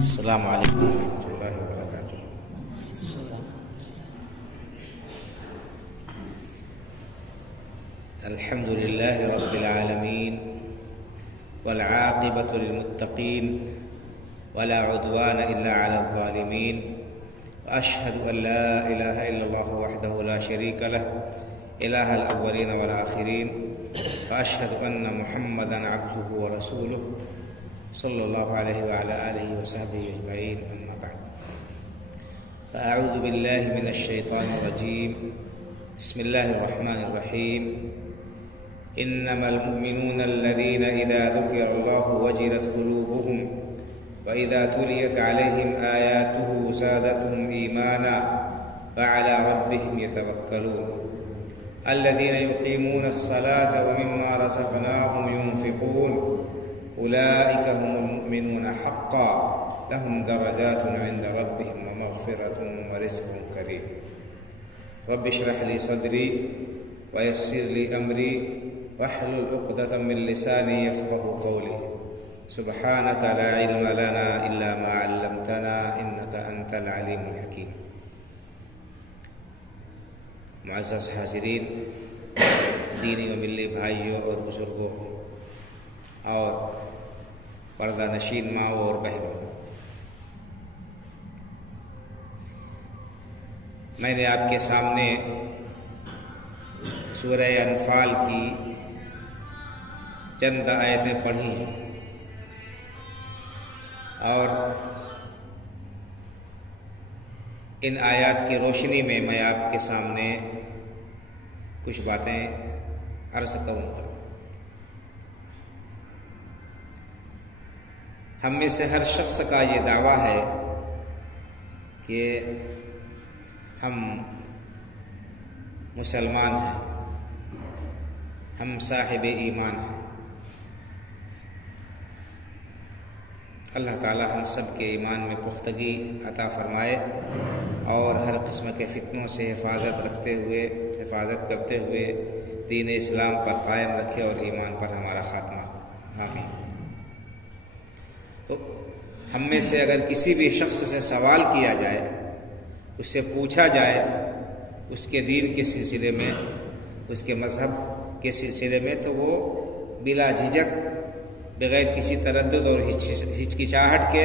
السلام علیکم ورحمۃ اللہ وبرکاتہ۔ الحمد للہ رب العالمین والعاقبۃ للمتقین ولا عدوان الا علی الظالمین واشهد ان لا الہ الا اللہ وحدہ لا شریک لہ الہ الاولین والآخرین واشهد ان محمدا عبدہ ورسولہ صلی اللہ علیہ وعلی آلہ وصحبہ اجمعین، اما بعد فاعوذ باللہ من الشیطان الرجیم، بسم اللہ الرحمن الرحیم۔ انما المؤمنون الذین اذا ذکر اللہ وجلت قلوبهم واذا تلیت علیہم آیاته زادتهم ایمانا وعلی ربهم یتوکلون الذین یقیمون الصلاة ومما رزقناهم ينفقون أولئك هم المؤمنون حقا لهم درجات عند ربهم ومغفرة ورزق كريم رب اشرح لي صدري ويسر لي أمري واحلل عقدة من لساني يفقهوا قولي سبحانك لا علم لنا إلا ما علمتنا إنك أنت العليم الحكيم۔ معزز حاضرین، دینی و ملی بھائیوں اور بزرگوں اور پردہ نشین ماں اور بہنوں، میں نے آپ کے سامنے سورہ انفال کی چند آیتیں پڑھی ہیں اور ان آیات کی روشنی میں میں آپ کے سامنے کچھ باتیں عرض کروں گا۔ ہم میں سے ہر شخص کا یہ دعویٰ ہے کہ ہم مسلمان ہیں، ہم صاحب ایمان ہیں۔ اللہ تعالی ہم سب کے ایمان میں پختگی عطا فرمائے اور ہر قسم کے فتنوں سے حفاظت کرتے ہوئے دین اسلام پر قائم رکھے اور ایمان پر ہمارا خاتمہ، آمین۔ تو ہم میں سے اگر کسی بھی شخص سے سوال کیا جائے، اس سے پوچھا جائے اس کے دین کے سلسلے میں، اس کے مذہب کے سلسلے میں، تو وہ بلا جھجک، بغیر کسی تردد اور ہچکچاہٹ کے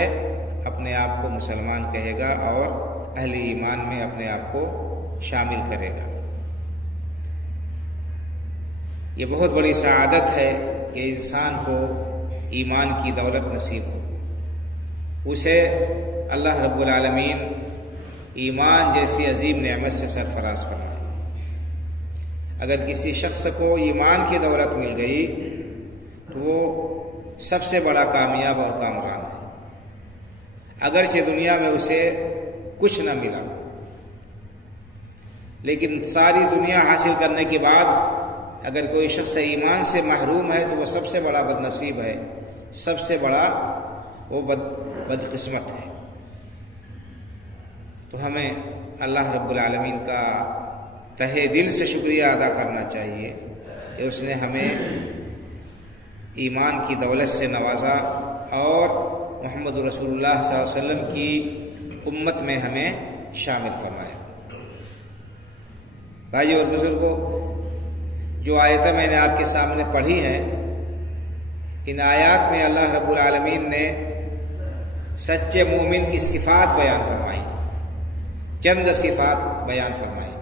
اپنے آپ کو مسلمان کہے گا اور اہل ایمان میں اپنے آپ کو شامل کرے گا۔ یہ بہت بڑی سعادت ہے کہ انسان کو ایمان کی دولت نصیب ہو، اسے اللہ رب العالمین ایمان جیسی عظیم نعمت سے سرفراز فرمائے۔ اگر کسی شخص کو ایمان کی دولت مل گئی تو وہ سب سے بڑا کامیاب اور کامران ہے، اگرچہ دنیا میں اسے کچھ نہ ملا، لیکن ساری دنیا حاصل کرنے کے بعد اگر کوئی شخص ایمان سے محروم ہے تو وہ سب سے بڑا بد نصیب ہے، سب سے بڑا وہ بدقسمت ہے۔ تو ہمیں اللہ رب العالمین کا تہہ دل سے شکریہ ادا کرنا چاہیے کہ اس نے ہمیں ایمان کی دولت سے نوازا اور محمد رسول اللہ صلی اللہ علیہ وسلم کی امت میں ہمیں شامل فرمایا۔ بھائیو اور بزرگوں، جو آیتیں میں نے آپ کے سامنے پڑھی ہیں، ان آیات میں اللہ رب العالمین نے سچے مومن کی صفات بیان فرمائی، چند صفات بیان فرمائی۔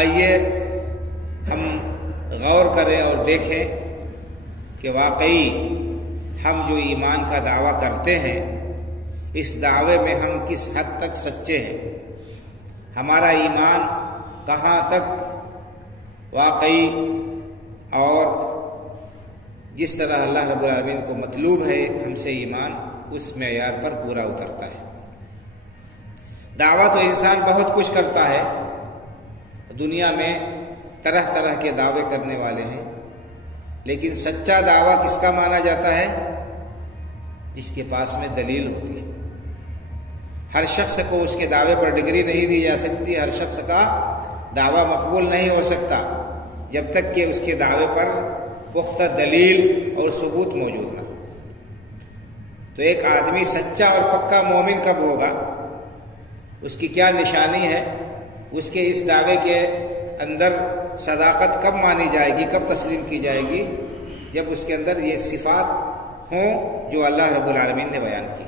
آئیے ہم غور کریں اور دیکھیں کہ واقعی ہم جو ایمان کا دعویٰ کرتے ہیں، اس دعوے میں ہم کس حد تک سچے ہیں، ہمارا ایمان کہاں تک واقعی اور جس طرح اللہ رب العالمین کو مطلوب ہے ہم سے ایمان اس معیار پر پورا اترتا ہے۔ دعویٰ تو انسان بہت کچھ کرتا ہے، دنیا میں طرح طرح کے دعوے کرنے والے ہیں، لیکن سچا دعویٰ کس کا مانا جاتا ہے؟ جس کے پاس میں دلیل ہوتی ہے۔ ہر شخص کو اس کے دعوے پر ڈگری نہیں دی جا سکتی، ہر شخص کا دعویٰ مقبول نہیں ہو سکتا جب تک کہ اس کے دعوے پر پختہ دلیل اور ثبوت موجود نہ۔ تو ایک آدمی سچا اور پکا مومن کب ہوگا؟ اس کی کیا نشانی ہے؟ اس کے اس دعوے کے اندر صداقت کب مانی جائے گی، کب تسلیم کی جائے گی؟ جب اس کے اندر یہ صفات ہوں جو اللہ رب العالمین نے بیان کی۔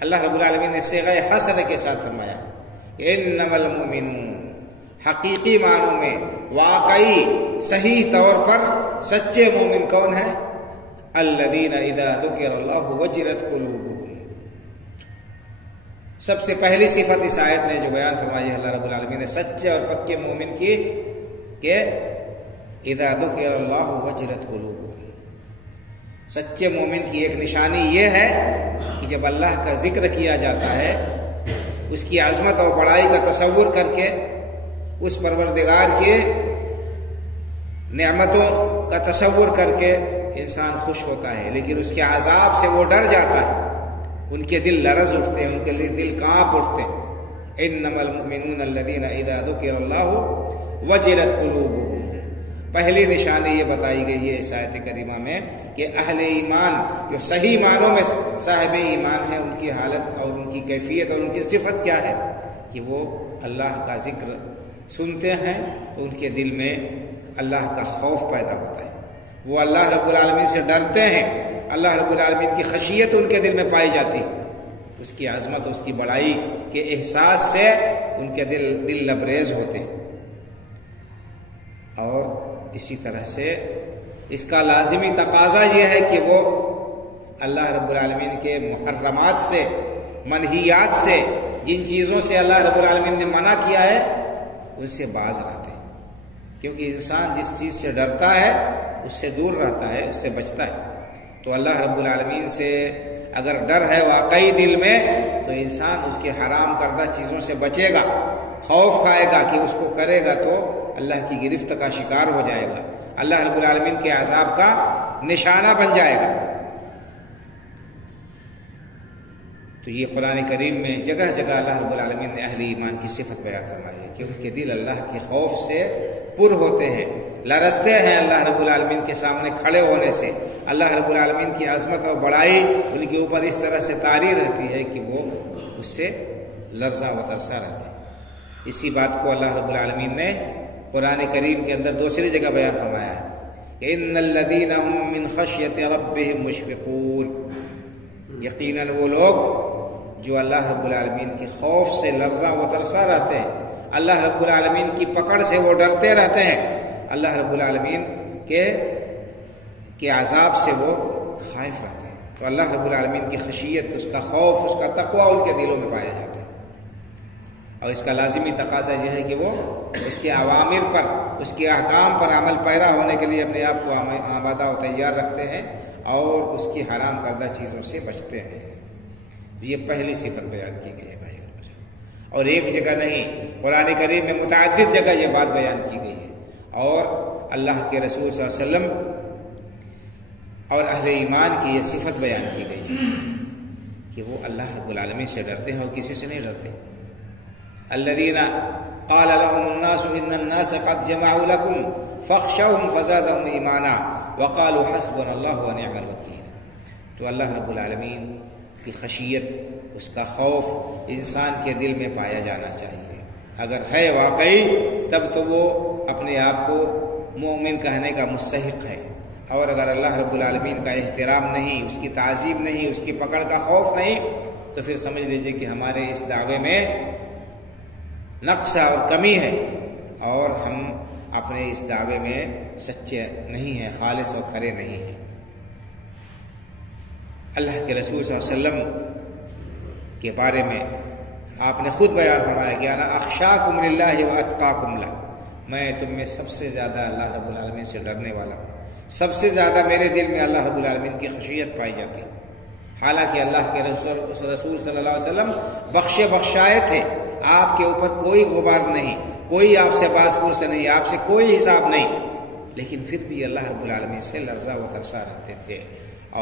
اللہ رب العالمین نے صیغہ حسر کے ساتھ فرمایا انما المؤمنون، حقیقی معنوں میں، واقعی صحیح طور پر سچے مومن کون ہیں؟ الذین اذا ذکر اللہ وجلت قلوبهم۔ سب سے پہلی صفت اس آیت نے جو بیان فرمائی ہے اللہ رب العالمین نے سچے اور پکے مومن کی کہ اذا ذکر اللہ وجلت قلوبهم۔ سچے مومن کی ایک نشانی یہ ہے کہ جب اللہ کا ذکر کیا جاتا ہے، اس کی عظمت اور بڑائی کا تصور کر کے، اس پروردگار کے نعمتوں کا تصور کر کے انسان خوش ہوتا ہے، لیکن اس کے عذاب سے وہ ڈر جاتا ہے، ان کے دل لرز اٹھتے ہیں، ان کے دل کانپ اٹھتے ہیں۔ انما المؤمنون الذین اذا ذکر اللہ وجلت قلوبهم۔ پہلی نشانی یہ بتائی گئی ہے اس آیت کریمہ میں کہ اہل ایمان جو صحیح معنوں میں صاحب ایمان ہیں، ان کی حالت اور ان کی کیفیت اور ان کی صفت کیا ہے کہ وہ اللہ کا ذکر سنتے ہیں تو ان کے دل میں اللہ کا خوف پیدا ہوتا ہے، وہ اللہ رب العالمین سے ڈرتے ہیں، اللہ رب العالمین کی خشیت ان کے دل میں پائی جاتی، اس کی عظمت، اس کی بڑائی کے احساس سے ان کے دل لبریز ہوتے ہیں۔ اور اسی طرح سے اس کا لازمی تقاضا یہ ہے کہ وہ اللہ رب العالمین کے محرمات سے، منہیات سے، جن چیزوں سے اللہ رب العالمین نے منع کیا ہے ان سے باز رہتے ہیں، کیونکہ انسان جس چیز سے ڈرتا ہے اس سے دور رہتا ہے، اس سے بچتا ہے۔ تو اللہ رب العالمین سے اگر ڈر ہے واقعی دل میں تو انسان اس کے حرام کردہ چیزوں سے بچے گا، خوف کھائے گا کہ اس کو کرے گا تو اللہ کی گرفت کا شکار ہو جائے گا، اللہ رب العالمین کے عذاب کا نشانہ بن جائے گا۔ تو یہ قرآن کریم میں جگہ جگہ اللہ رب العالمین نے اہل ایمان کی صفت بیان فرمائی ہے کہ ان کے دل اللہ کے خوف سے پر ہوتے ہیں، لرزتے ہیں اللہ رب العالمین کے سامنے کھڑے ہونے سے، اللہ رب العالمین کی عظمت اور بڑائی ان کے اوپر اس طرح سے طاری رہتی ہے کہ وہ اس سے لرزا و ترسا رہتے ہیں۔ اسی بات کو اللہ رب العالمین نے قرآن کریم کے اندر دوسری جگہ بیان فرمایا ہے کہ ان الذین هم من خشیۃ ربهم مشفقون، یقیناً وہ لوگ جو اللہ رب العالمین کے خوف سے لرزا و ترسا رہتے ہیں، اللہ رب العالمین کی پکڑ سے وہ ڈرتے رہتے ہیں، اللہ رب العالمین کے عذاب سے وہ خائف رہتے ہیں، تو اللہ رب العالمین کی خشیت، اس کا خوف، اس کا تقوی ان کے دلوں میں پایا جاتا ہے۔ اور اس کا لازمی تقاضا یہ ہے کہ وہ اس کے اوامر پر، اس کے احکام پر عمل پیرا ہونے کے لیے اپنے آپ کو آمادہ و تیار رکھتے ہیں اور اس کی حرام کردہ چیزوں سے بچتے ہیں۔ یہ پہلی صفت بیان کی گئی ہے بھائی، اور ایک جگہ نہیں، قرآن کریم میں متعدد جگہ یہ بات بیان کی گئی ہے، اور اللہ کے رسول صلی اللہ علیہ وسلم اور اہل ایمان کی یہ صفت بیان کی گئی ہے کہ وہ اللہ رب العالمین سے ڈرتے ہیں اور کسی سے نہیں ڈرتے۔ الذین قال لهم الناس ان الناس قد جمعوا لكم فاخشوهم فزادهم ایمانا وقالوا حسبنا اللہ ونعم الوکیل۔ تو اللہ رب العالمین کی خشیت، اس کا خوف انسان کے دل میں پایا جانا چاہیے، اگر ہے واقعی تب تو وہ اپنے آپ کو مومن کہنے کا مستحق ہے، اور اگر اللہ رب العالمین کا احترام نہیں، اس کی تعظیم نہیں، اس کی پکڑ کا خوف نہیں، تو پھر سمجھ لیجئے کہ ہمارے اس دعوے میں نقص اور کمی ہے، اور ہم اپنے اس دعوے میں سچے نہیں ہیں، خالص اور کھرے نہیں ہیں۔ اللہ کے رسول صلی اللہ علیہ وسلم کے بارے میں آپ نے خود بیان فرمایا کہ انا اخشاکم للہ واتقاکم لہ، میں تم میں سب سے زیادہ اللہ رب العالمین سے ڈرنے والا ہوں، سب سے زیادہ میرے دل میں اللہ رب العالمین کی خشیت پائی جاتی۔ حالانکہ اللہ کے رسول صلی اللہ علیہ وسلم بخشے بخشائے تھے، آپ کے اوپر کوئی غبار نہیں، کوئی آپ سے باز پرس نہیں، آپ سے کوئی حساب نہیں، لیکن پھر بھی اللہ رب العالمین سے لرزا و ترسا رہتے تھے۔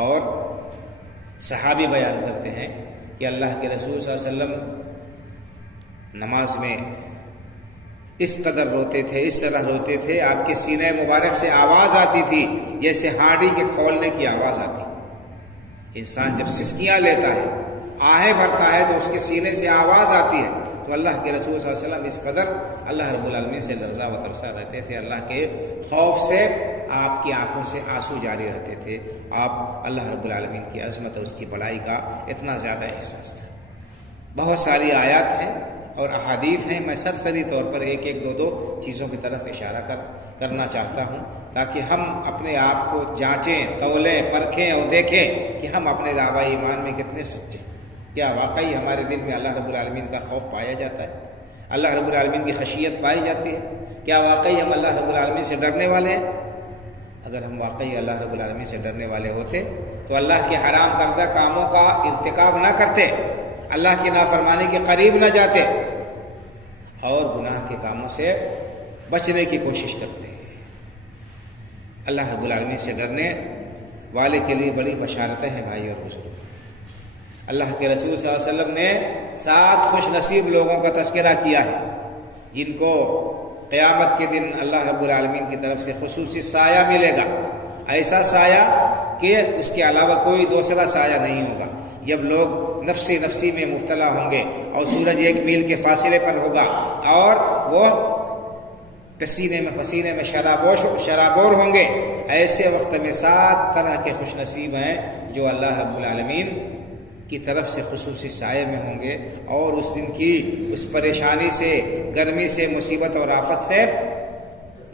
اور صحابی بیان کرتے ہیں کہ اللہ کے رسول صلی اللہ علیہ وسلم نماز میں اس قدر روتے تھے، اس طرح روتے تھے، آپ کے سینہ مبارک سے آواز آتی تھی جیسے ہانڈی کے کھولنے کی آواز آتی، انسان جب سسکیاں لیتا ہے، آہیں بھرتا ہے، تو اس کے سینے سے آواز آتی ہے، تو اللہ کے رسول صلی اللہ علیہ وسلم اس قدر اللہ رب العالمین سے لرزا و ترسا رہتے تھے، اللہ کے خوف سے آپ کی آنکھوں سے آنسو جاری رہتے تھے، آپ اللہ رب العالمین کی عظمت اور اس کی بڑائی کا اتنا زیادہ احساس تھا۔ بہت ساری آیات ہیں اور احادیث ہیں، میں سرسری طور پر ایک دو چیزوں کی طرف اشارہ کرنا چاہتا ہوں تاکہ ہم اپنے آپ کو جانچیں، تولیں، پرکھیں اور دیکھیں کہ ہم اپنے دعوی ایمان میں کتنے سچے ہیں۔ کیا واقعی ہمارے دل میں اللہ رب العالمین کا خوف پایا جاتا ہے؟ اللہ رب العالمین کی خشیت پائی جاتی ہے؟ کیا واقعی ہم اللہ رب العالمین سے ڈرنے والے ہیں؟ اگر ہم واقعی اللہ رب العالمین سے ڈرنے والے ہوتے تو اللہ کے حرام کردہ کاموں کا ارتکاب نہ کرتے، اللہ کی نافرمانی کے قریب نہ جاتے اور گناہ کے کاموں سے بچنے کی کوشش کرتے۔ اللہ رب العالمین سے ڈرنے والے کے لیے بڑی بشارتیں ہیں بھائی اور بزرگ۔ اللہ کے رسول صلی اللہ علیہ وسلم نے 7 خوش نصیب لوگوں کا تذکرہ کیا ہے جن کو قیامت کے دن اللہ رب العالمین کی طرف سے خصوصی سایہ ملے گا، ایسا سایہ کہ اس کے علاوہ کوئی دوسرا سایہ نہیں ہوگا۔ جب لوگ نفسی میں مبتلا ہوں گے اور سورج 1 میل کے فاصلے پر ہوگا اور وہ پسینے میں شرابور ہوں گے، ایسے وقت میں 7 طرح کے خوش نصیب ہیں جو اللہ رب العالمین کی طرف سے خصوصی سائے میں ہوں گے اور اس دن کی اس پریشانی سے، گرمی سے، مصیبت اور آفت سے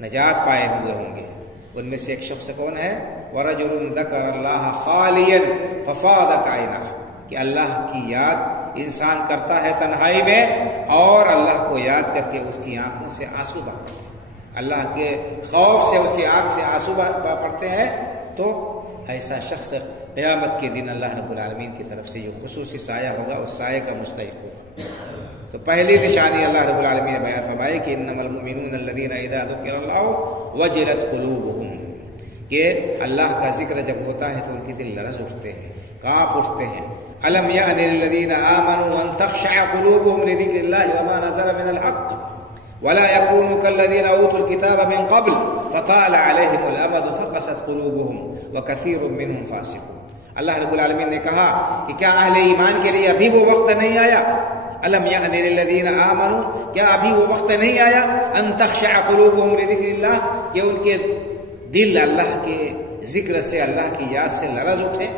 نجات پائے ہوئے ہوں گے۔ ان میں سے ایک شخص کون ہے؟ وَرَجُلٌ ذَكَرَ اللَّهَ خَالِيًا فَفَاضَتْ عَيْنَاهُ، کہ اللہ کی یاد انسان کرتا ہے تنہائی میں اور اللہ کو یاد کر کے اس کی آنکھوں سے آنسو بہتے ہیں، اللہ کے خوف سے اس کی آنکھ سے آنسو پڑتے ہیں، تو ایسا شخص قیامت کے دن اللہ رب العالمین کی طرف سے جو خصوصی سایہ ہوگا اس سایہ کا مستحق ہوگا۔ تو پہلی نشانی اللہ رب العالمین نے بیان فرمائی کہ انما المؤمنون الذین اذا ذکر اللہ وجلت قلوبہم، کہ اللہ کا ذکر جب ہوتا ہے تو ان کے دل لرز اٹھتے ہیں، کانپ اٹھتے ہیں۔ الم یأن للذین آمنوا ان تخشع قلوبہم لذکر اللہ وما نزل من الحق ولا يكونوا كالذين اوتوا الكتاب من قبل فطال عليهم الامد فقست قلوبهم وكثير منهم فاسقون۔ اللہ رب العالمین نے کہا کہ کیا اہل ایمان کے لیے ابھی وہ وقت نہیں آیا؟ الم یأن للذین آمنوا، کیا ابھی وہ وقت نہیں آیا؟ ان تخشع قلوبهم لذکر اللہ، کہ ان کے دل اللہ کے ذکر سے، اللہ کی یاد سے لرز اٹھے،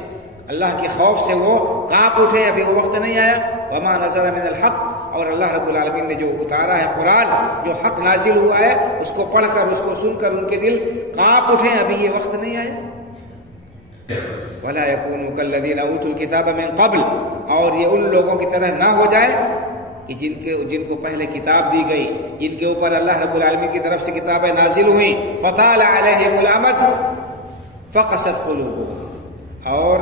اللہ کے خوف سے وہ کانپ اٹھے، ابھی وہ وقت نہیں آیا۔ وما نزل من الحق، اور اللہ رب العالمین نے جو اتارا ہے قرآن، جو حق نازل ہوا ہے، اس کو پڑھ کر، اس کو سن کر ان کے دل کانپ اٹھے، ابھی یہ وقت نہیں آیا۔ وَلَا يَكُونُوا كَالَّذِينَ أُوتُوا الْكِتَابَ مِن قَبْلِ، اور یہ ان لوگوں کی طرح نہ ہو جائے کہ جن کو پہلے کتاب دی گئی، جن کے اوپر اللہ رب العالمین کی طرف سے کتابیں نازل ہوئیں، فَطَالَ عَلَيْهِمُ الْأَمَدُ فَقَسَتْ قُلُوبُهُمْ، اور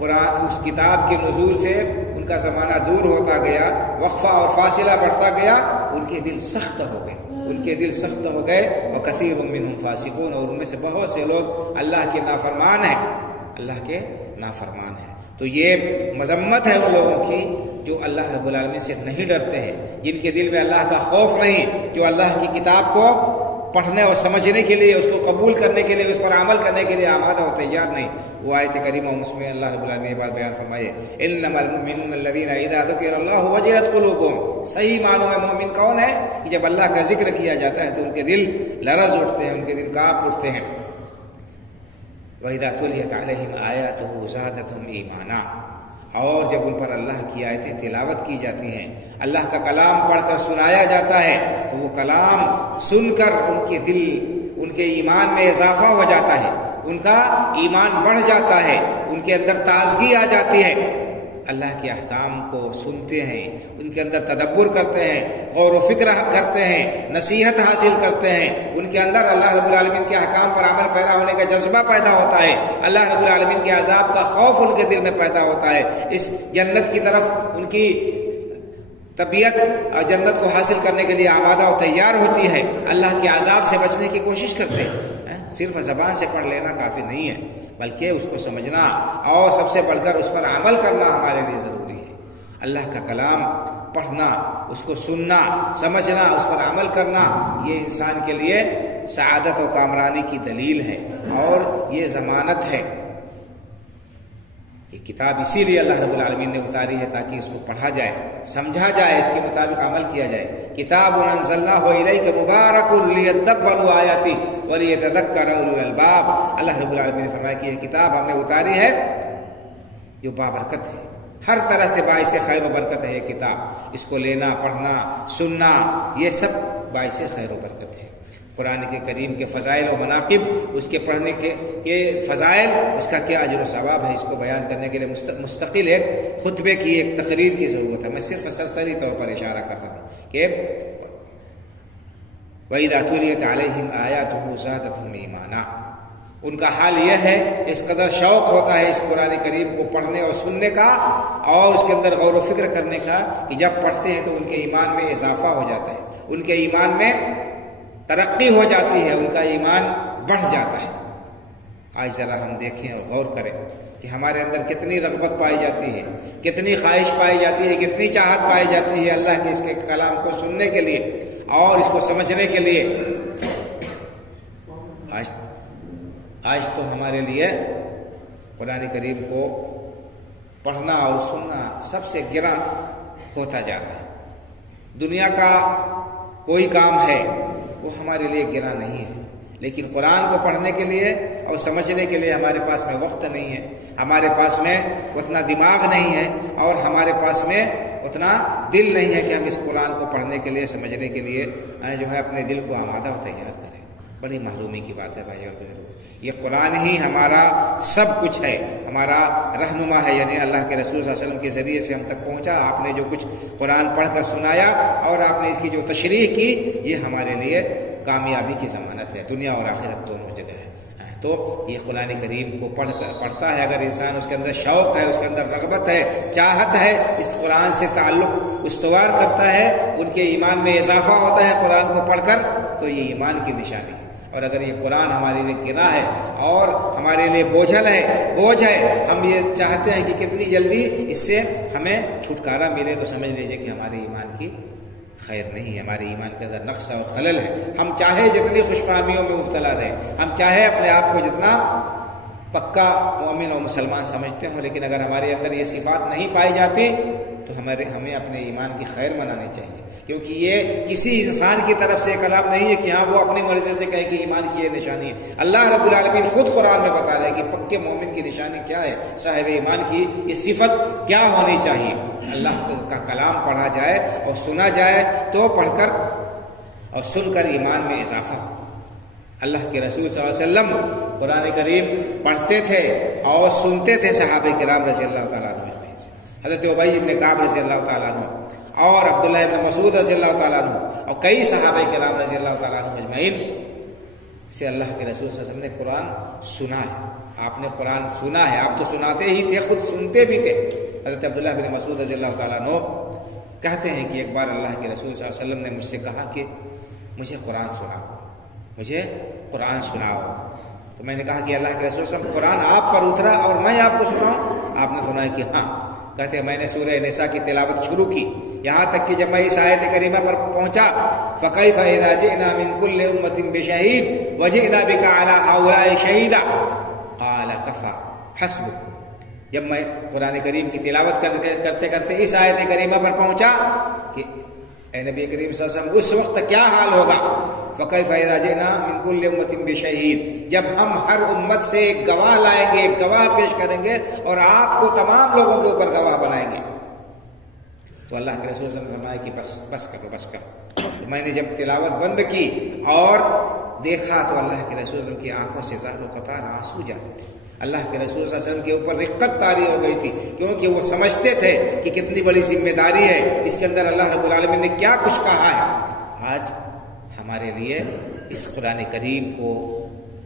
قرآن اس کتاب کے نزول سے ان کا زمانہ دور ہوتا گیا، وقفہ اور فاصلہ بڑھتا گیا، ان کے دل سخت ہو گئے، ان کے دل سخت ہو گئے۔ وَكَثِيرٌ مِّنْهُمْ فَاسِقُونَ، اور ان میں سے بہت سے لوگ اللہ کے نافرمان ہیں، اللہ کے نافرمان ہیں۔ تو یہ مذمت ہے ان لوگوں کی جو اللہ رب العالمین سے نہیں ڈرتے ہیں، جن کے دل میں اللہ کا خوف نہیں، جو اللہ کی کتاب کو پڑھنے اور سمجھنے کے لیے، اس کو قبول کرنے کے لیے، اس پر عمل کرنے کے لیے آمادہ اور تیار نہیں۔ وہ آیت کریمہ اس میں اللہ رب العالمین نے بات بیان فرمائے، انما المؤمنون الذین اذا ذکر اللہ وجلت قلوبہم۔ صحیح معنوں میں مومن کون ہے؟ کہ جب اللہ کا ذکر کیا جاتا ہے تو ان کے دل لرز اٹھتے ہیں، ان کے دل کانپ اٹھتے ہیں۔ وَإِذَا تُلِيَتْ عَلَيْهِمْ آيَاتُهُ زَادَتْهُمْ ایمانا، اور جب ان پر اللہ کی آیتیں تلاوت کی جاتی ہیں، اللہ کا کلام پڑھ کر سنایا جاتا ہے، تو وہ کلام سن کر ان کے دل، ان کے ایمان میں اضافہ ہو جاتا ہے، ان کا ایمان بڑھ جاتا ہے، ان کے اندر تازگی آ جاتی ہے۔ اللہ کے احکام کو سنتے ہیں، ان کے اندر تدبر کرتے ہیں، غور و فکر کرتے ہیں، نصیحت حاصل کرتے ہیں، ان کے اندر اللہ رب العالمین کے احکام پر عمل پیرا ہونے کا جذبہ پیدا ہوتا ہے، اللہ رب العالمین کے عذاب کا خوف ان کے دل میں پیدا ہوتا ہے، اس جنت کی طرف ان کی طبیعت اور جنت کو حاصل کرنے کے لیے آمادہ اور تیار ہوتی ہے، اللہ کے عذاب سے بچنے کی کوشش کرتے ہیں۔ صرف زبان سے پڑھ لینا کافی نہیں ہے، بلکہ اس کو سمجھنا اور سب سے بڑھ کر اس پر عمل کرنا ہمارے لیے ضروری ہے۔ اللہ کا کلام پڑھنا، اس کو سننا، سمجھنا، اس پر عمل کرنا، یہ انسان کے لیے سعادت و کامرانی کی دلیل ہے اور یہ ضمانت ہے۔ یہ کتاب اسی لیے اللہ رب العالمین نے اتاری ہے تاکہ اس کو پڑھا جائے، سمجھا جائے، اس کے مطابق عمل کیا جائے۔ کتاب انزلناہ الیک مبارک لیدبروا آیاتہ ولیتذکر اولو الالباب، اللہ رب العالمین نے فرمایا کہ یہ کتاب ہم نے اتاری ہے جو بابرکت ہے، ہر طرح سے باعث خیر و برکت ہے یہ کتاب، اس کو لینا، پڑھنا، سننا، یہ سب باعث خیر و برکت ہے۔ قرآن کے کریم کے فضائل و مناقب، اس کے پڑھنے کے فضائل، اس کا کیا اجر و ثواب ہے، اس کو بیان کرنے کے لیے مستقل ایک خطبے کی، ایک تقریر کی ضرورت ہے۔ میں صرف سرسری طور پر اشارہ کر رہا ہوں کہ وَإِذَا تُلِيَتْ عَلَيْهِمْ آيَاتُهُ زَادَتْهُمْ ایمانا، ان کا حال یہ ہے، اس قدر شوق ہوتا ہے اس قرآن کریم کو پڑھنے اور سننے کا اور اس کے اندر غور و فکر کرنے کا کہ جب پڑھتے ہیں تو ان کے ایمان میں اضافہ ہو جاتا ہے، ان کے ایمان میں ترقی ہو جاتی ہے، ان کا ایمان بڑھ جاتا ہے۔ آج ذرا ہم دیکھیں اور غور کریں کہ ہمارے اندر کتنی رغبت پائی جاتی ہے، کتنی خواہش پائی جاتی ہے، کتنی چاہت پائی جاتی ہے اللہ کے اس کے کلام کو سننے کے لیے اور اس کو سمجھنے کے لیے۔ آج تو ہمارے لیے قرآن کریم کو پڑھنا اور سننا سب سے گراں ہوتا جا رہا ہے۔ دنیا کا کوئی کام ہے وہ ہمارے لیے گراں نہیں ہے، لیکن قرآن کو پڑھنے کے لیے اور سمجھنے کے لیے ہمارے پاس میں وقت نہیں ہے، ہمارے پاس میں اتنا دماغ نہیں ہے اور ہمارے پاس میں اتنا دل نہیں ہے کہ ہم اس قرآن کو پڑھنے کے لیے، سمجھنے کے لیے جو ہے اپنے دل کو آمادہ و تیار کریں۔ بڑی محرومی کی بات ہے بھائی اور بہنوں، یہ قرآن ہی ہمارا سب کچھ ہے، ہمارا رہنما ہے، یعنی اللہ کے رسول صلی اللہ علیہ وسلم کے ذریعے سے ہم تک پہنچا۔ آپ نے جو کچھ قرآن پڑھ کر سنایا اور آپ نے اس کی جو تشریح کی، یہ ہمارے لیے کامیابی کی ضمانت ہے، دنیا اور آخرت دونوں جگہ ہے۔ تو یہ قرآن کریم کو پڑھتا ہے اگر انسان، اس کے اندر شوق ہے، اس کے اندر رغبت ہے، چاہت ہے، اس قرآن سے تعلق استوار کرتا ہے، ان کے ایمان میں اضافہ ہوتا ہے قرآن کو پڑھ کر، تو یہ ایمان کی نشانی ہے۔ اور اگر یہ قرآن ہمارے لیے گناہ ہے اور ہمارے لیے بوجھ ہے، ہم یہ چاہتے ہیں کہ کتنی جلدی اس سے ہمیں چھٹکارا ملے، تو سمجھ لیجئے کہ ہمارے ایمان کی خیر نہیں ہے، ہمارے ایمان کے اندر نقص اور خلل ہے۔ ہم چاہے جتنی خوش فہمیوں میں مبتلا رہیں، ہم چاہے اپنے آپ کو جتنا پکا مومن اور مسلمان سمجھتے ہوں، لیکن اگر ہمارے اندر یہ صفات نہیں پائی جاتی تو ہمیں اپنے ایمان کی خیر منانی چاہیے، کیونکہ یہ کسی انسان کی طرف سے کلام نہیں ہے کہ ہاں وہ اپنی مرضی سے کہے کہ ایمان کی یہ نشانی ہے۔ اللہ رب العالمین خود قرآن میں بتا رہے ہیں کہ پکے مومن کی نشانی کیا ہے، صاحب ایمان کی یہ صفت کیا ہونی چاہیے۔ اللہ کا کلام پڑھا جائے اور سنا جائے تو پڑھ کر اور سن کر ایمان میں اضافہ ہو۔ اللہ کے رسول صلی اللہ علیہ وسلم قرآن کریم پڑھتے تھے اور سنتے تھے صحابہ کرام رضی اللہ تعالیٰ عنہ سے، حضرت ابی ابن کعب رضی اللہ تعالیٰ عنہ اور عبداللہ ابن مسعود رضی اللہ تعالیٰ عنہ اور کئی صحابہ کرام رضی اللہ تعالیٰ عنہ اجمعین سے اللہ کے رسول صلی اللہ علیہ وسلم نے قرآن سنا ہے۔ آپ نے قرآن سنا ہے، آپ تو سناتے ہی تھے، خود سنتے بھی تھے۔ حضرت عبداللہ بن مسعود رضی اللہ تعالیٰ عنہ کہتے ہیں کہ ایک بار اللہ کے رسول صلی اللہ علیہ وسلم نے مجھ سے کہا کہ مجھے قرآن سناؤ۔ تو میں نے کہا کہ اللہ کے رسول صلی اللہ علیہ وسلم قرآن آپ پر اترا اور میں آپ کو سناؤں؟ آپ نے فرمایا کہ ہاں۔ کہتے ہیں میں نے سورہ نساء کی تلاوت شروع کی، یہاں تک کہ جب میں اس آیت کریمہ پر پہنچا فَكَيْفَ إِذَا جِئْنَا مِن كُلِّ أُمَّةٍ بِشَهِيدٍ وَجِئْنَا بِكَ عَلَىٰ هَٰؤُلَاءِ شَهِيدًا قَالَ كَفَىٰ حَسْبُكَ۔ جب میں قرآن کریم کی تلاوت کرتے کرتے اس آیت کریمہ پر پہنچا کہ اے نبی کریم صلی اللہ علیہ وسلم اس وقت کیا حال ہوگا، فَكَيْفَ إِذَا جِئْنَا مِن كُلِّ أُمَّةٍ بِشَهِيدٍ، جب ہم ہر امت سے ایک گواہ لائیں گے، ایک گواہ پیش کریں گے اور آپ کو تمام لوگوں کے اوپر گواہ بنائیں گے۔ تو اللہ کے رسول صلی اللہ علیہ وسلم نے فرمایا کہ بس کرو۔ تو میں نے جب تلاوت بند کی اور دیکھا تو اللہ کے رسول صلی اللہ علیہ وسلم کی آنکھوں سے زار و قطار آنسو جا رہے تھے۔ اللہ کے رسول صلی اللہ علیہ وسلم کے اوپر رقت طاری ہو گئی تھی، کیونکہ وہ سمجھتے تھے کہ کتنی بڑی ذمہ داری ہے، اس کے اندر اللہ رب العالمین نے کیا کچھ کہا ہے۔ آج ہمارے لیے اس قرآن کریم کو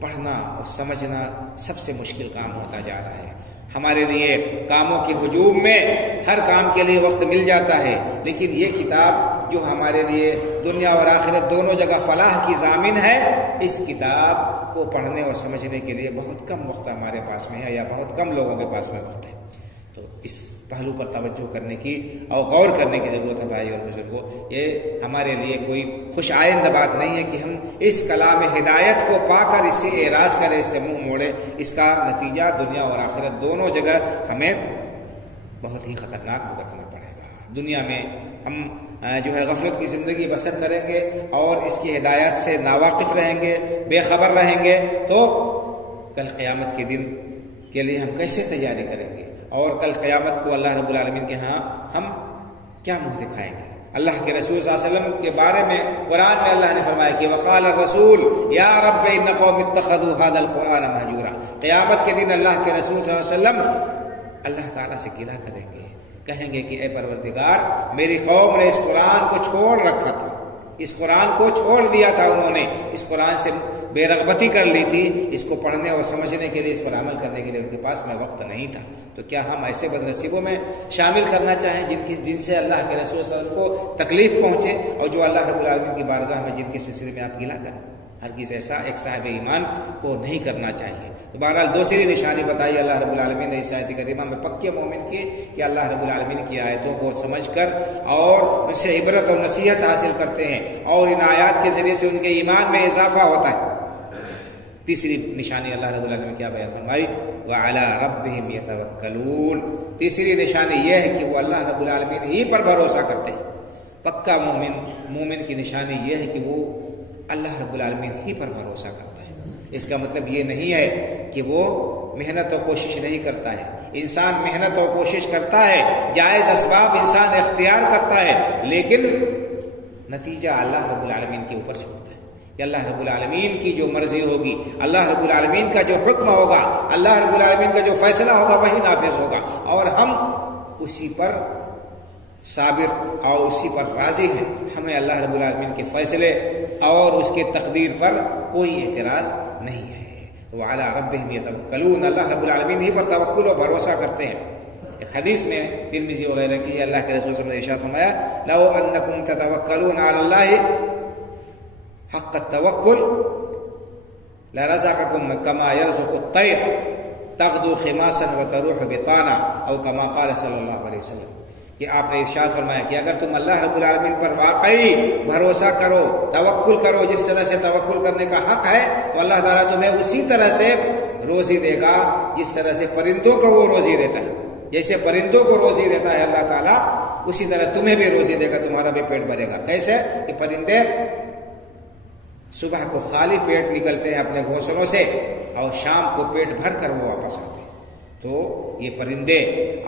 پڑھنا اور سمجھنا سب سے مشکل کام ہوتا جا رہا ہے۔ ہمارے لیے کاموں کے ہجوم میں ہر کام کے لیے وقت مل جاتا ہے، لیکن یہ کتاب جو ہمارے لیے دنیا اور آخرت دونوں جگہ فلاح کی ضامن ہے، اس کتاب کو پڑھنے اور سمجھنے کے لیے بہت کم وقت ہمارے پاس میں ہے، یا بہت کم لوگوں کے پاس میں وقت ہے۔ تو اس پہلو پر توجہ کرنے کی اور غور کرنے کی ضرورت ہے بھائی اور بزرگوں۔ یہ ہمارے لیے کوئی خوش آئند بات نہیں ہے کہ ہم اس کلام ہدایت کو پا کر اس سے اعراض کریں، اس سے منہ موڑیں۔ اس کا نتیجہ دنیا اور آخرت دونوں جگہ ہمیں بہت ہی خطرناک بھگتنا پڑے گا۔ دنیا میں ہم جو ہے غفلت کی زندگی بسر کریں گے اور اس کی ہدایت سے ناواقف رہیں گے، بے خبر رہیں گے، تو کل قیامت کے دن کے لیے ہم کیسے تیاری کریں گے؟ اور کل قیامت کو اللہ رب العالمین کے ہاں ہم کیا منہ دکھائیں گے؟ اللہ کے رسول صلی اللہ علیہ وسلم کے بارے میں قرآن میں اللہ نے فرمایا کہ وقال الرسول یا رب ان قوم اتخذوا هذا القرآن مہجورا۔ قیامت کے دن اللہ کے رسول صلی اللہ علیہ وسلم اللہ تعالیٰ سے گلہ کریں گے، کہیں گے کہ اے پروردگار میری قوم نے اس قرآن کو چھوڑ رکھا تھا، اس قرآن کو چھوڑ دیا تھا، انہوں نے اس قرآن سے بے رغبتی کر لی تھی، اس کو پڑھنے اور سمجھنے کے لیے، اس پر عمل کرنے کے لیے ان کے پاس میں وقت نہیں تھا۔ تو کیا ہم ایسے بد نصیبوں میں شامل کرنا چاہیں جن سے اللہ کے رسول صلی اللہ علیہ وسلم کو تکلیف پہنچے اور جو اللہ رب العالمین کی بارگاہ میں جن کے سلسلے میں آپ گلہ کریں؟ ہرگز ایسا ایک صاحب ایمان کو نہیں کرنا چاہیے۔ تو بہرحال دوسری نشانی بتائی اللہ رب العالمین نے اس آیت کریمہ میں پکے مومن کی کہ اللہ رب العالمین کی آیتوں کو سمجھ کر اور ان سے عبرت اور نصیحت حاصل کرتے ہیں اور ان آیات کے ذریعے سے ان کے ایمان میں اضافہ ہوتا ہے۔ تیسری نشانی اللہ رب العالمین نے کیا بیان فرمائی؟ وَعَلَىٰ رَبِّهِمْ يَتَوَكَّلُونَ۔ تیسری نشانی یہ ہے کہ وہ اللہ رب العالمین ہی پر بھروسہ کرتے ہیں۔ پکا مومن کی نشانی یہ ہے کہ وہ اللہ رب العالمین ہی پر بھروسہ کرتا ہے۔ اس کا مطلب یہ نہیں ہے کہ وہ محنت اور کوشش نہیں کرتا ہے۔ انسان محنت اور کوشش کرتا ہے، جائز اسباب انسان اختیار کرتا ہے، لیکن نتیجہ اللہ رب العالمین کے اوپر چھوڑتا ہے کہ اللہ رب العالمین کی جو مرضی ہوگی، اللہ رب العالمین کا جو حکم ہوگا، اللہ رب العالمین کا جو فیصلہ ہوگا وہی نافذ ہوگا، اور ہم اسی پر صابر اور اسی پر راضی ہیں۔ ہمیں اللہ رب العالمین کے فیصلے اور اس کے تقدیر پر کوئی اعتراض نہیں ہے۔ وَعَلَىٰ رَبِّهِمْ يَتَوَكَّلُونَ، اللہ رب العالمین ہی پر توکل و بھروسہ کرتے ہیں۔ ایک حدیث میں ترمذی وغیرہ کی اللہ کے رسول صلی اللہ علیہ وسلم نے ارشاد فرمایا لَوْ أَنَّكُمْ تَتَوَكَّلُونَ عَلَى اللَّهِ حَقَّ التَّوَكُّلِ لَرَزَقَكُمْ كَمَا يَرْزُقُ الطَّيْرَ تَغْدُو خِمَاسًا وَتَرُوحُ بِطَانًا أو كما قال صلی اللہ علیہ وسلم، کہ آپ نے ارشاد فرمایا کہ اگر تم اللہ رب العالمین پر واقعی بھروسہ کرو، توکل کرو، جس طرح سے توکل کرنے کا حق ہے، تو اللہ تعالیٰ تمہیں اسی طرح سے روزی دے گا جس طرح سے پرندوں کو وہ روزی دیتا ہے۔ جیسے پرندوں کو روزی دیتا ہے اللہ تعالیٰ، اسی طرح تمہیں بھی روزی دے گا، تمہارا بھی پیٹ بھرے گا۔ کیسے کہ پرندے صبح کو خالی پیٹ نکلتے ہیں اپنے گھونسلوں سے اور شام کو پیٹ بھر کر وہ واپس آتے ہیں۔ تو یہ پرندے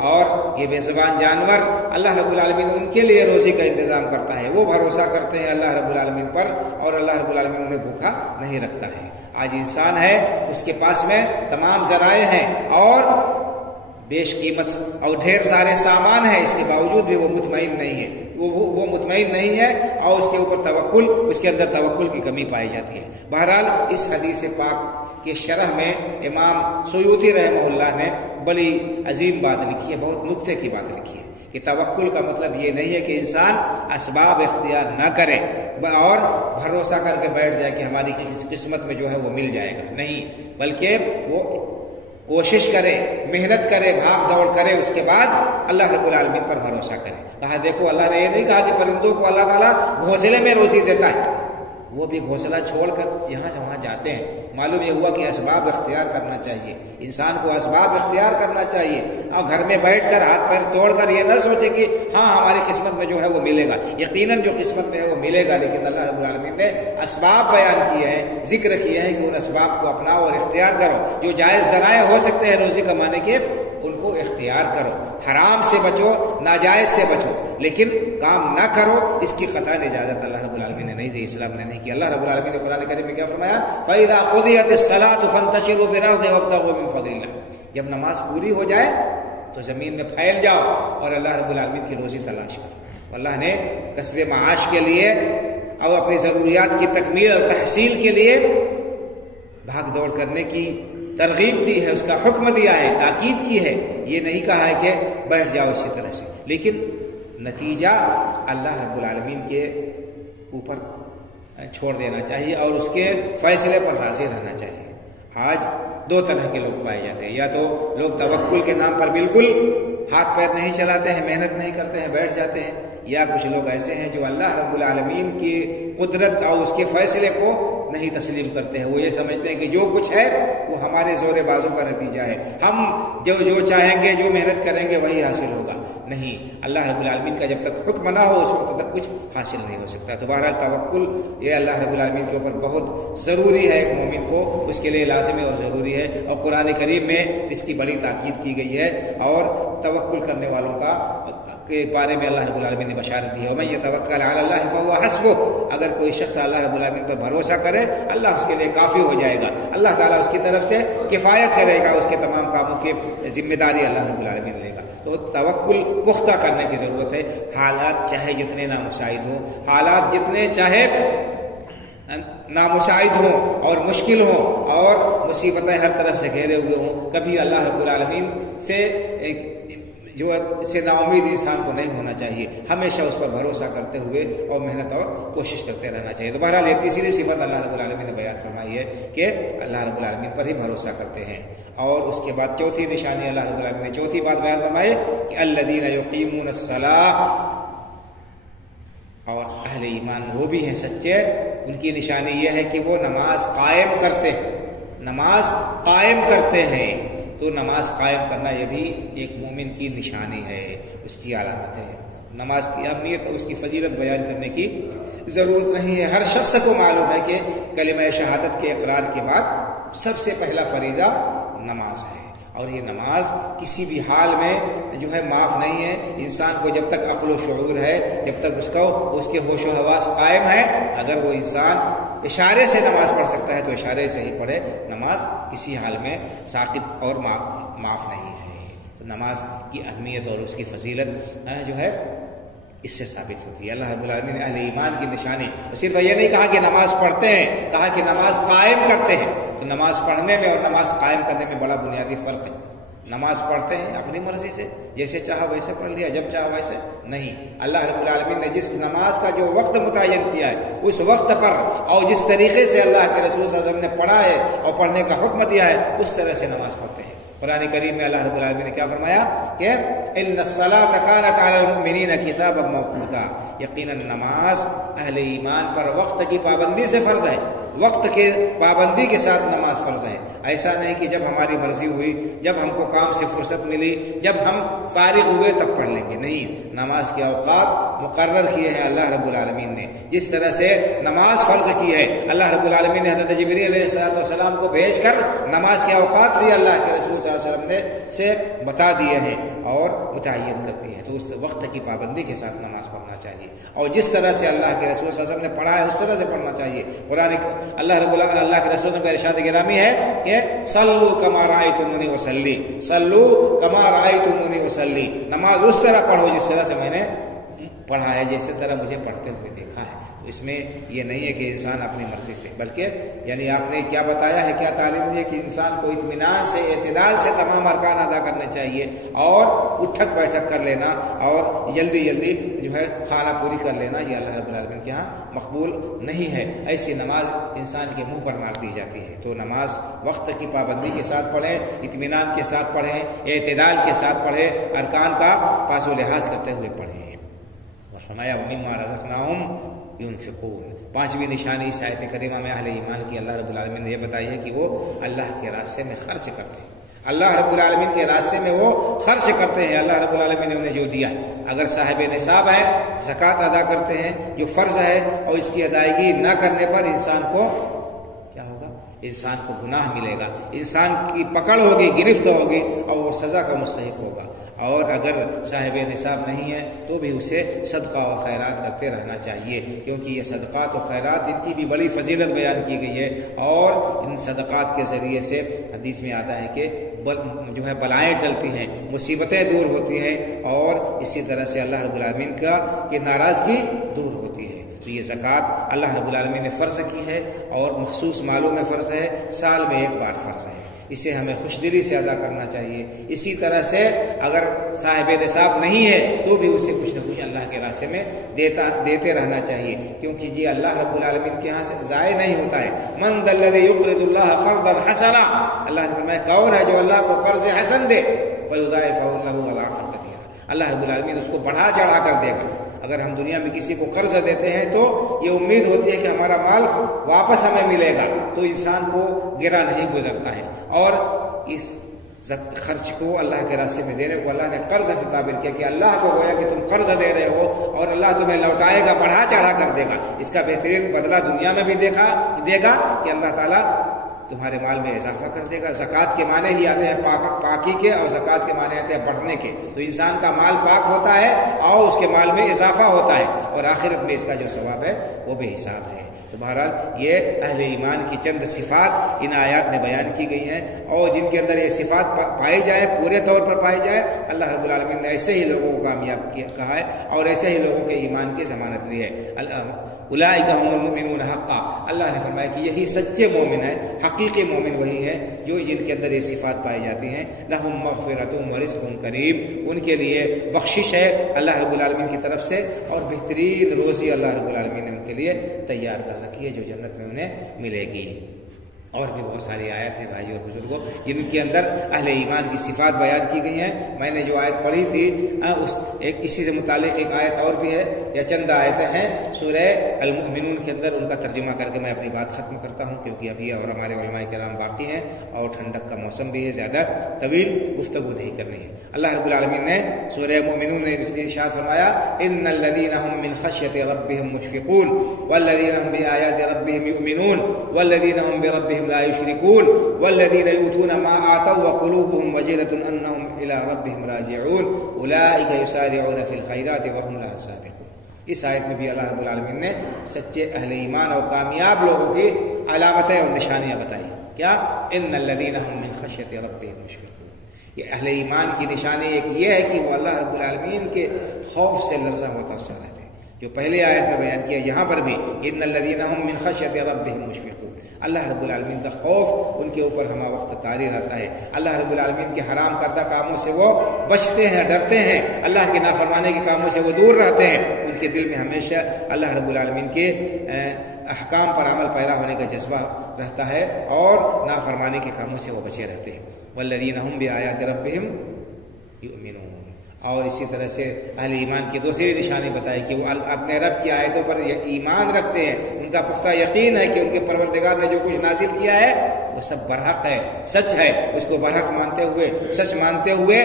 اور یہ بے زبان جانور اللہ رب العالمین ان کے لیے روزی کا انتظام کرتا ہے، وہ بھروسہ کرتے ہیں اللہ رب العالمین پر اور اللہ رب العالمین انہیں بھوکا نہیں رکھتا ہے۔ آج انسان ہے، اس کے پاس میں تمام ذرائع ہیں اور بیش قیمت اور ڈھیر سارے سامان ہیں، اس کے باوجود بھی وہ مطمئن نہیں ہے، وہ مطمئن نہیں ہے اور اس کے اوپر توکل، اس کے اندر توکل کی کمی پائی جاتی ہے۔ بہرحال اس حدیث پاک کے شرح میں امام سیوطی رحمہ اللہ نے بڑی عظیم بات لکھی ہے، بہت نکتے کی بات لکھی ہے کہ توکل کا مطلب یہ نہیں ہے کہ انسان اسباب اختیار نہ کرے اور بھروسہ کر کے بیٹھ جائے کہ ہماری قسمت میں جو ہے وہ مل جائے گا، نہیں، بلکہ وہ کوشش کرے، محنت کرے، بھاگ دوڑ کرے، اس کے بعد اللہ رب العالمین پر بھروسہ کرے۔ کہا دیکھو اللہ نے یہ نہیں کہا کہ پرندوں کو اللہ تعالیٰ گھونسلے میں روزی دیتا ہے، وہ بھی گھونسلہ چھوڑ کر یہاں سے وہاں جاتے ہیں۔ معلوم یہ ہوا کہ اسباب اختیار کرنا چاہیے، انسان کو اسباب اختیار کرنا چاہیے اور گھر میں بیٹھ کر ہاتھ پیر توڑ کر یہ نہ سوچے کہ ہاں ہماری قسمت میں جو ہے وہ ملے گا، یقیناً جو قسمت میں ہے وہ ملے گا، لیکن اللہ رب العالمین نے اسباب بیان کیے ہیں، ذکر کیے ہیں کہ ان اسباب کو اپناؤ اور اختیار کرو، جو جائز ذرائع ہو سکتے ہیں روزی کمانے کے ان کو اختیار کرو، حرام سے بچو، ناجائز سے بچو، لیکن کام نہ کرو، اس کی قطعاً اجازت اللہ رب العالمین نے نہیں دی، اسلام نے نہیں کی۔ اللہ رب العالمین نے قرآن کریم میں کیا فرمایا؟ فَإِذَا قُضِيَتِ الصَّلَاةُ فَانتَشِرُوا فِي الْأَرْضِ وَابْتَغُوا مِن فَضْلِ اللَّهِ، جب نماز پوری ہو جائے تو زمین میں پھیل جاؤ اور اللہ رب العالمین کی روزی تلاش کرو۔ اللہ نے کسب معاش کے لیے اور اپنی ضروریات کی تکمیل اور تحصیل کے لیے بھاگ دوڑ کرنے کی ترغیب دی ہے، اس کا حکم دیا ہے، تاکید کی ہے، یہ نہیں کہا ہے کہ بیٹھ جاؤ اسی طرح سے، لیکن نتیجہ اللہ رب العالمین کے اوپر چھوڑ دینا چاہیے اور اس کے فیصلے پر راضی رہنا چاہیے۔ آج دو طرح کے لوگ پائے جاتے ہیں، یا تو لوگ توکل کے نام پر بالکل ہاتھ پیر نہیں چلاتے ہیں، محنت نہیں کرتے ہیں، بیٹھ جاتے ہیں، یا کچھ لوگ ایسے ہیں جو اللہ رب العالمین کی قدرت اور اس کے فیصلے کو نہیں تسلیم کرتے ہیں۔ وہ یہ سمجھتے ہیں کہ جو کچھ ہے وہ ہمارے زور بازو کا نتیجہ ہے، ہم جو چاہیں گے، جو محنت کریں گے وہی حاصل ہوگا۔ نہیں، اللہ رب العالمین کا جب تک حکم نہ ہو اس وقت تک کچھ حاصل نہیں ہو سکتا۔ تو بہرحال توکل یہ اللہ رب العالمین کے اوپر بہت ضروری ہے، ایک مومن کو اس کے لیے لازمی اور ضروری ہے، اور قرآن کریم میں اس کی بڑی تاکید کی گئی ہے۔ اور توکل کرنے والوں کے بارے میں اللہ رب العالمین نے بشارت دی ہے، وَمَن يَتَوَكَّلْ عَلَى اللَّهِ فَهُوَ حَسْبُهُ، اگر کوئی شخص اللہ رب العالمین پر بھروسہ کرے اللہ اس کے لیے کافی ہو جائے گا، اللہ تعالیٰ اس کی طرف سے کفایت کرے گا، اس کے تمام کاموں کی ذمہ داری اللہ رب العالمین لے گا۔ تو توکل پختہ کرنے کی ضرورت ہے، حالات چاہے جتنے نامساعد ہوں، حالات جتنے چاہے نامساعد ہوں اور مشکل ہوں اور مصیبتیں ہر طرف سے گھیرے ہوئے ہوں، کبھی اللہ رب العالمین سے نا امید انسان کو نہیں ہونا چاہیے، ہمیشہ اس پر بھروسہ کرتے ہوئے اور محنت اور کوشش کرتے رہنا چاہیے۔ تو بہرحال یہ تیسری صفت اللہ رب العالمین نے بیان فرمائی ہے کہ اللہ رب العالمین پر ہی بھروسہ کرتے ہیں۔ اور اس کے بعد چوتھی نشانی اللہ رب العالمین نے چوتھی بات بیان فرمائی کہ الذین یقیمون الصلاۃ، اور اہل ایمان وہ بھی ہیں سچے، ان کی نشانی یہ ہے کہ وہ نماز قائم کرتے ہیں، نماز قائم کرتے ہیں۔ تو نماز قائم کرنا یہ بھی ایک مومن کی نشانی ہے، اس کی علامت ہے۔ نماز کی اہمیت اور اس کی فضیلت بیان کرنے کی ضرورت نہیں ہے، ہر شخص کو معلوم ہے کہ کلمہ شہادت کے اقرار کے بعد سب سے پہلا فریضہ نماز ہے، اور یہ نماز کسی بھی حال میں جو ہے معاف نہیں ہے۔ انسان کو جب تک عقل و شعور ہے، جب تک اس کے ہوش و حواس قائم ہے، اگر وہ انسان اشارے سے نماز پڑھ سکتا ہے تو اشارے سے ہی پڑھے، نماز کسی حال میں ساقط اور معاف نہیں ہے۔ تو نماز کی اہمیت اور اس کی فضیلت جو ہے اس سے ثابت ہوتی ہے۔ اللہ رب العالمین نے اہل ایمان کی نشانی، اور صرف یہ نہیں کہا کہ نماز پڑھتے ہیں، کہا کہ نماز قائم کرتے ہیں۔ تو نماز پڑھنے میں اور نماز قائم کرنے میں بڑا بنیادی فرق ہے۔ نماز پڑھتے ہیں اپنی مرضی سے، جیسے چاہا ویسے پڑھ لیا، جب چاہا ویسے نہیں۔ اللہ رب العالمین نے جس نماز کا جو وقت متعین کیا ہے اس وقت پر اور جس طریقے سے اللہ کے رسول صلی اللہ علیہ وسلم نے پڑھا ہے اور پڑھنے کا حکم دیا ہے اس طرح سے نماز پڑھتے ہیں۔ قرآن کریم میں اللہ رب العالمین نے کیا فرمایا کہ ان الصلاۃ کانت علی المؤمنین کتابا موقوتا، یقیناً نماز اہل ایمان پر وقت کی پابندی سے فرض ہے، وقت کے پابندی کے ساتھ نماز فرض ہے۔ ایسا نہیں کہ جب ہماری مرضی ہوئی، جب ہم کو کام سے فرصت ملی، جب ہم فارغ ہوئے تب پڑھ لیں گے، نہیں، نماز کے اوقات مقرر کیے ہیں اللہ رب العالمین نے۔ جس طرح سے نماز فرض کی ہے، اللہ رب العالمین نے حضرت جبریل علیہ السلام کو بھیج کر نماز کے اوقات بھی اللہ کے رسول صلی اللہ علیہ وسلم نے سے بتا دیے ہیں اور متعین کر دیے ہیں۔ تو اس وقت کی پابندی کے ساتھ نماز پڑھنا چاہیے، اور جس طرح سے اللہ کے رسول صلی اللہ علیہ وسلم نے پڑھا ہے اس طرح سے پڑھنا چاہیے۔ قرآن اللہ کے رسول کا ارشاد گرامی ہے کہ صلو کما رأیتمونی وصلی، صلو کما رأیتمونی وصلی، نماز اس طرح پڑھو جس طرح سے میں نے پڑھا ہے، جس طرح مجھے پڑھتے ہوئے دیکھا ہے۔ تو اس میں یہ نہیں ہے کہ انسان اپنی مرضی سے، بلکہ یعنی آپ نے کیا بتایا ہے، کیا تعلیم دی ہے کہ انسان کو اطمینان سے، اعتدال سے تمام ارکان ادا کرنے چاہیے، اور اٹھک بیٹھک کر لینا اور جلدی جلدی جو ہے کھانا پوری کر لینا، یہ اللہ رب العالمین کے ہاں مقبول نہیں ہے۔ ایسی نماز انسان کے منہ پر مار دی جاتی ہے۔ تو نماز وقت کی پابندی کے ساتھ پڑھیں، اطمینان کے ساتھ پڑھیں، اعتدال کے ساتھ پڑھیں، ارکان کا پاس و لحاظ کرتے ہوئے پڑھیں۔ اور فرمایا وَمِمَّا رَزَقْنَاهُمْ ينفقون۔ پانچویں نشانی اس آیت کریمہ میں اہل ایمان کی اللہ رب العالمین نے یہ بتائی ہے کہ وہ اللہ کے راستے میں خرچ کرتے ہیں، اللہ رب العالمین کے راستے میں وہ خرچ کرتے ہیں۔ اللہ رب العالمین نے انہیں جو دیا، اگر صاحب نصاب ہے زکوٰۃ ادا کرتے ہیں جو فرض ہے، اور اس کی ادائیگی نہ کرنے پر انسان کو کیا ہوگا، انسان کو گناہ ملے گا، انسان کی پکڑ ہوگی، گرفت ہوگی، اور وہ سزا کا مستحق ہوگا۔ اور اگر صاحب نصاب نہیں ہے تو بھی اسے صدقہ اور خیرات کرتے رہنا چاہیے، کیونکہ یہ صدقات و خیرات ان کی بھی بڑی فضیلت بیان کی گئی ہے، اور ان صدقات کے ذریعے سے حدیث میں آتا ہے کہ جو ہے بلائیں چلتی ہیں، مصیبتیں دور ہوتی ہیں، اور اسی طرح سے اللہ رب العالمین کی ناراضگی دور ہوتی ہے۔ تو یہ زکوٰۃ اللہ رب العالمین نے فرض کی ہے، اور مخصوص مالوں میں فرض ہے، سال میں ایک بار فرض ہے، اسے ہمیں خوش دلی سے ادا کرنا چاہیے۔ اسی طرح سے اگر صاحب نصاب نہیں ہے تو بھی اسے کچھ نہ کچھ اللہ کے راستے میں دیتے رہنا چاہیے، کیونکہ یہ اللہ رب العالمین کے ہاں سے ضائع نہیں ہوتا ہے۔ من ذا الذی یقرض اللہ قرضا حسنا، اللہ نے فرمایا کون ہے جو اللہ کو قرض حسن دے، فیضاعفہ لہ اضعافا کثیرہ، اللہ رب العالمین اس کو بڑھا چڑھا کر دے گا۔ اگر ہم دنیا میں کسی کو قرض دیتے ہیں تو یہ امید ہوتی ہے کہ ہمارا مال واپس ہمیں ملے گا، تو انسان کو گرا نہیں گزرتا ہے، اور اس خرچ کو اللہ کے راستے میں دینے کو اللہ نے قرض سے تعبیر کیا کہ اللہ کو گویا کہ تم قرض دے رہے ہو اور اللہ تمہیں لوٹائے گا، بڑھا چڑھا کر دے گا۔ اس کا بہترین بدلہ دنیا میں بھی دے گا کہ اللہ تعالیٰ تمہارے مال میں اضافہ کر دے گا۔ زکوٰۃ کے معنی ہی آتے ہیں پاکی کے، اور زکوٰۃ کے معنی آتے ہیں بڑھنے کے۔ تو انسان کا مال پاک ہوتا ہے اور اس کے مال میں اضافہ ہوتا ہے، اور آخرت میں اس کا جو ثواب ہے وہ بے حساب ہے۔ تو بہرحال یہ اہل ایمان کی چند صفات ان آیات میں بیان کی گئی ہیں، اور جن کے اندر یہ صفات پائی جائے، پورے طور پر پائی جائے، اللہ رب العالمین نے ایسے ہی لوگوں کو کامیاب کہا ہے اور ایسے ہی لوگوں کے ایمان کی ضمانت لی ہے۔ اولئک هم المؤمنون حقا، اللہ نے فرمایا کہ یہی سچے مومن ہیں، حقیقی مومن وہی ہیں جو جن کے اندر یہ صفات پائی جاتی ہیں۔ لہم مغفرۃ ورزق کریم، ان کے لیے بخشش ہے اللہ رب العالمین کی طرف سے، اور بہترین روزی اللہ رب العالمین نے ان کے لیے تیار کر رکھی ہے جو جنت میں انہیں ملے گی۔ اور بھی بہت ساری آیت ہیں بھائی اور بزرگوں جن کے اندر اہل ایمان کی صفات بیان کی گئی ہیں۔ میں نے جو آیت پڑھی تھی اسی سے متعلق ایک آیت اور بھی ہے، یا چند آیتیں ہیں سورہ المؤمنون کے اندر، ان کا ترجمہ کر کے میں اپنی بات ختم کرتا ہوں، کیونکہ ابھی اور ہمارے علماء کرام باقی ہیں اور ٹھنڈک کا موسم بھی ہے، زیادہ طویل گفتگو نہیں کرنی ہے۔ اللہ رب العالمین نے سورہ المؤمنون میں ارشاد فرمایا ان الذین هم من خشیۃ ربهم مشفقون والذین هم بآیات ربهم یؤمنون والذین هم بربهم لا يشركون والذين يؤتون ما آتوا وقلوبهم وجلة أنهم إلى ربهم راجعون أولئك يسارعون في الخيرات وهم لها سابقون۔ اس آیت میں بھی اللہ رب العالمین نے سچے اہل ایمان اور کامیاب لوگوں کی علامتیں اور نشانیاں بتائی۔ کیا؟ ان الذين هم من خشیۃ ربهم مشفقون، یہ اہل ایمان کی نشانی ایک یہ ہے کہ وہ اللہ رب العالمین کے خوف سے لرزہ و ترسا رہتے ہیں، جو پہلے آیت میں بیان کیا، یہاں پر بھی ان الذين هم من خشیۃ ربهم مشفقون، اللہ رب العالمین کا خوف ان کے اوپر ہمہ وقت طاری رہتا ہے۔ اللہ رب العالمین کے حرام کردہ کاموں سے وہ بچتے ہیں، ڈرتے ہیں، اللہ کے نافرمانے کے کاموں سے وہ دور رہتے ہیں۔ ان کے دل میں ہمیشہ اللہ رب العالمین کے احکام پر عمل پیرا ہونے کا جذبہ رہتا ہے، اور نافرمانی کے کاموں سے وہ بچے رہتے ہیں۔ والذین هم بآیات ربهم یؤمنون، اور اسی طرح سے اہل ایمان کی دوسری نشانی بتائی کہ وہ اپنے رب کی آیتوں پر ایمان رکھتے ہیں، ان کا پختہ یقین ہے کہ ان کے پروردگار نے جو کچھ نازل کیا ہے وہ سب برحق ہے، سچ ہے، اس کو برحق مانتے ہوئے، سچ مانتے ہوئے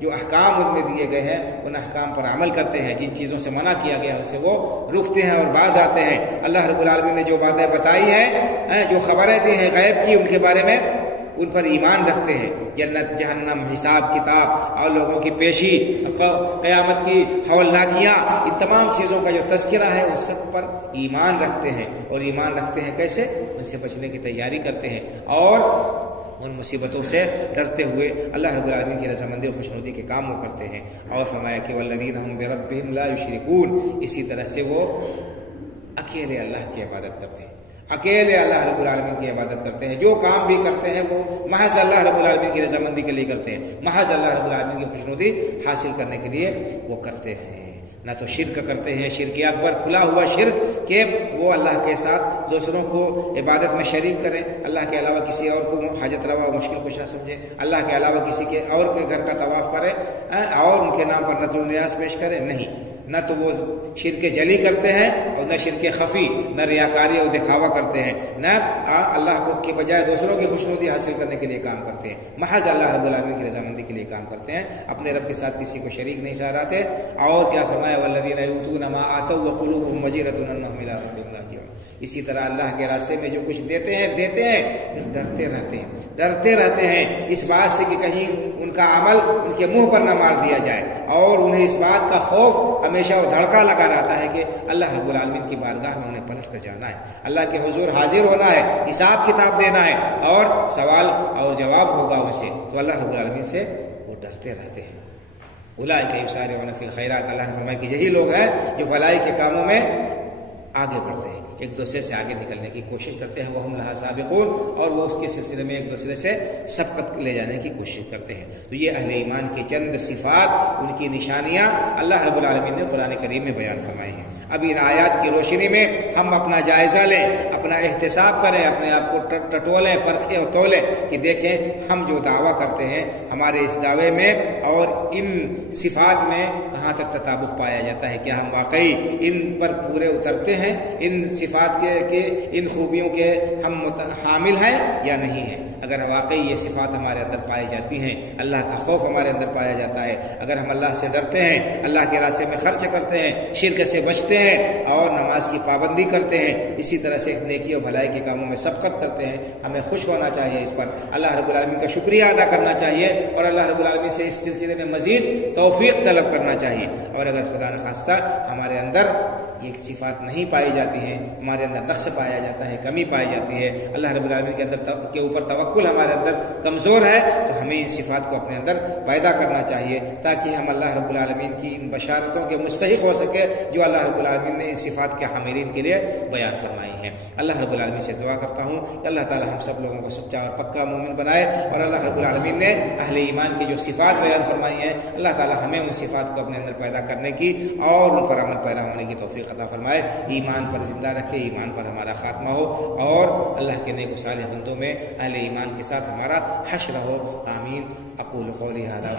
جو احکام ان میں دیے گئے ہیں ان احکام پر عمل کرتے ہیں، جن چیزوں سے منع کیا گیا ہے ان سے وہ رکتے ہیں اور باز آتے ہیں۔ اللہ رب العالمین نے جو باتیں بتائی ہیں، جو خبریں دی ہیں غیب کی، ان کے بارے میں ان پر ایمان رکھتے ہیں۔ جنت، جہنم، حساب کتاب اور لوگوں کی پیشی، قیامت کی ہولناکیاں، ان تمام چیزوں کا جو تذکرہ ہے ان سب پر ایمان رکھتے ہیں، اور ایمان رکھتے ہیں کیسے؟ ان سے بچنے کی تیاری کرتے ہیں اور ان مصیبتوں سے ڈرتے ہوئے اللہ رب العالمین کی رضامندی و خوشنودی کے کام وہ کرتے ہیں۔ اور فرمایا کہ والذین هم بربهم لا یشرکون، اسی طرح سے وہ اکیلے اللہ کی عبادت کرتے ہیں، اکیلے اللہ رب العالمین کی عبادت کرتے ہیں، جو کام بھی کرتے ہیں وہ محض اللہ رب العالمین کی رضامندی کے لیے کرتے ہیں، محض اللہ رب العالمین کی خوشنودی حاصل کرنے کے لیے وہ کرتے ہیں۔ نہ تو شرک کرتے ہیں، شرک اکبر، کھلا ہوا شرک کہ وہ اللہ کے ساتھ دوسروں کو عبادت میں شریک کریں، اللہ کے علاوہ کسی اور کو حاجت روا و مشکل کشا سمجھیں، اللہ کے علاوہ کسی کے اور کے گھر کا طواف کریں اور ان کے نام پر نذر و نیاز پیش کریں، نہیں، نہ تو وہ شرک جلی کرتے ہیں اور نہ شرک خفی، نہ ریاکاری اور دکھاوا کرتے ہیں، نہ اللہ کو کی بجائے دوسروں کی خوشنودی حاصل کرنے کے لیے کام کرتے ہیں، محض اللہ رب العالمین کی رضامندی کے لیے کام کرتے ہیں، اپنے رب کے ساتھ کسی کو شریک نہیں ٹھہراتے۔ اور کیا فرمایا والذین یؤتون ما آتوا وقلوبهم وجلۃ انهم الی ربهم راجعون، اسی طرح اللہ کے راستے میں جو کچھ دیتے ہیں ڈرتے رہتے ہیں اس بات سے کہ کہیں ان کا عمل ان کے منہ پر نہ مار دیا جائے، اور انہیں اس بات کا خوف ہمیشہ وہ دھڑکا لگا رہتا ہے کہ اللہ رب العالمین کی بارگاہ میں انہیں پلٹ کر جانا ہے، اللہ کے حضور حاضر ہونا ہے، حساب کتاب دینا ہے اور سوال اور جواب ہوگا ان سے، تو اللہ رب العالمین سے وہ ڈرتے رہتے ہیں۔ اولئک یسارعون فی الخیرات، اللہ نے فرمایا کہ یہی لوگ ہیں جو بھلائی کے کاموں میں آگے بڑھتے ہیں، ایک دوسرے سے آگے نکلنے کی کوشش کرتے ہیں، وہ ہم لہا سابقون، اور وہ اس کے سلسلے میں ایک دوسرے سے سبقت لے جانے کی کوشش کرتے ہیں۔ تو یہ اہل ایمان کی چند صفات، ان کی نشانیاں اللہ رب العالمین نے قرآن کریم میں بیان فرمائی ہیں۔ اب ان آیات کی روشنی میں ہم اپنا جائزہ لیں، اپنا احتساب کریں، اپنے آپ کو ٹٹولیں، پرکھیں اور تولیں کہ دیکھیں ہم جو دعویٰ کرتے ہیں ہمارے اس دعوے میں اور ان صفات میں کہاں تک تطابق پایا جاتا ہے، کیا ہم واقعی ان پر پورے اترتے ہیں، ان صفات کے ان خوبیوں کے ہم حامل ہیں یا نہیں ہیں۔ اگر واقعی یہ صفات ہمارے اندر پائی جاتی ہیں، اللہ کا خوف ہمارے اندر پایا جاتا ہے، اگر ہم اللہ سے ڈرتے ہیں، اللہ کے راستے میں خرچ کرتے ہیں، شرک سے بچتے ہیں اور نماز کی پابندی کرتے ہیں، اسی طرح سے نیکی اور بھلائی کے کاموں میں سبقت کرتے ہیں، ہمیں خوش ہونا چاہیے اس پر، اللہ رب العالمین کا شکریہ ادا کرنا چاہیے اور اللہ رب العالمین سے اس سلسلے میں مزید توفیق طلب کرنا چاہیے۔ اور اگر خدا نخواستہ ہمارے اندر یہ صفات نہیں پائی جاتی ہیں، ہمارے اندر نقص پایا جاتا ہے، کمی پائی جاتی ہے، اللہ رب العالمین کے اوپر توکل ہمارے اندر کمزور ہے، تو ہمیں ان صفات کو اپنے اندر پیدا کرنا چاہیے تاکہ ہم اللہ رب العالمین کی ان بشارتوں کے مستحق ہو سکے جو اللہ رب العالمین نے ان صفات کے حاملین کے لیے بیان فرمائی ہیں۔ اللہ رب العالمین سے دعا کرتا ہوں کہ اللہ تعالی ہم سب لوگوں کو سچا اور پکا مومن بنائے، اور اللہ رب العالمین نے اہل ایمان کی جو صفات بیان فرمائی ہیں اللہ تعالی ہمیں ان صفات کو اپنے اندر پیدا کرنے کی اور ان پر عمل پیدا ہونے کی توفیق عطا فرمائے، ایمان پر زندہ رکھے، ایمان پر ہمارا خاتمہ ہو اور اللہ کے نیک و صالح بندوں میں اہل ایمان کے ساتھ ہمارا حشر ہو، آمین۔ اقول قولی ھذا